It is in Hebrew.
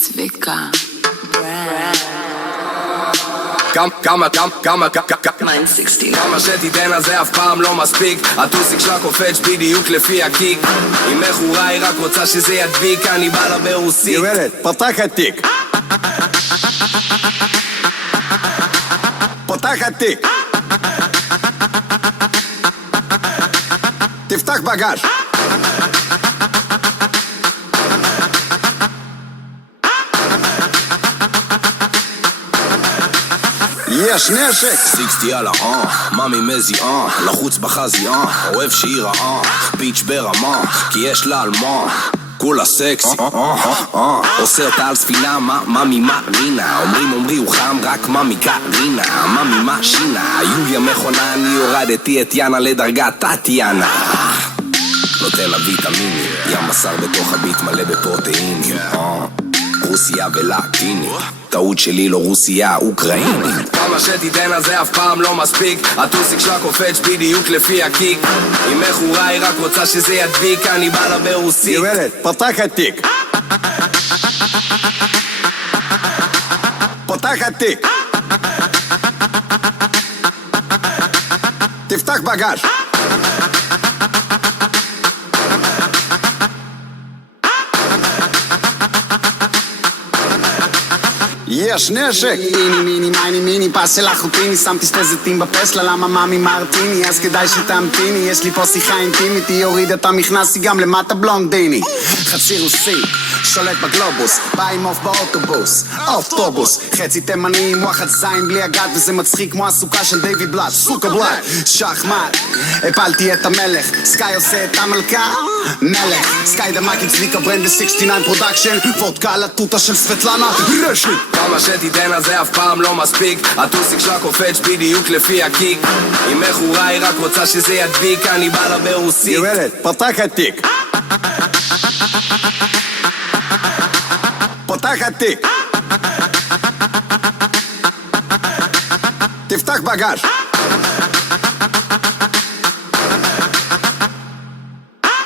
צביקה כמה שתיתן אז זה אף פעם לא מספיק. הטוסיק שלה קופץ בדיוק לפי הקיק. היא מכורה, היא רק רוצה שזה ידביק. אני בא לה ברוסית. גברת, פתח התיק. פתח התיק. תפתח בגש. יש נשק. 60 על מאמי מזי לחוץ בחזי אוהב שהיא רעה, ביץ' ברמה כי יש לה על מה, כולה סקסי עושה אותה על ספינה, מאמי מרינה. אומרי הוא חם רק מאמי קרינה. מאמי מה שינה, היו ימי מכונה, אני הורדתי את יאנה לדרגת טטיאנה. נותן לה ויטמינים, ים בשר בתוך הביט מלא בפרוטאינים. רוסיה ולטיני, טעות שלי לא רוסיה, אוקראינית. כמה שתיתן אז זה אף פעם לא מספיק. הטוסיק שלה קופץ בדיוק לפי הקיק. היא מכורה, היא רק רוצה שזה ידביק. אני בא לה ברוסית. גברת, פתח התיק. פתח התיק. תפתח בגש. יש נשק. מיני מייני מיני פס של אחוטיני, שמתי שתי זיתים בפסלה, למה מאמי מרטיני? אז כדאי שתמתיני, יש לי פה שיחה אינטימית. היא הורידה את המכנס, היא גם למטה בלונדיני. חצי רוסי, שולט בגלובוס, בא עם אוף באוטובוס, אוטובוס, חצי תימני עם וואחד זין בלי הגת, וזה מצחיק כמו הסוכה של דיוויד בלאט. סוקה בלאט, שחמט, הפלתי את המלך, סקאי עושה את המלכה מלך. סקאי דמקיק צביקה ברנד 69 פרודקשן, וודקה על התותה של סבטלנה רשמי. כמה שתיתן אז זה אף פעם לא מספיק. הטוסיק שלה קופץ בדיוק לפי הקיק. היא מכורה, היא רק רוצה שזה ידביק. אני בא לה ברוסית. גברת, פתח התיק. פתח התיק. תפתח בגש.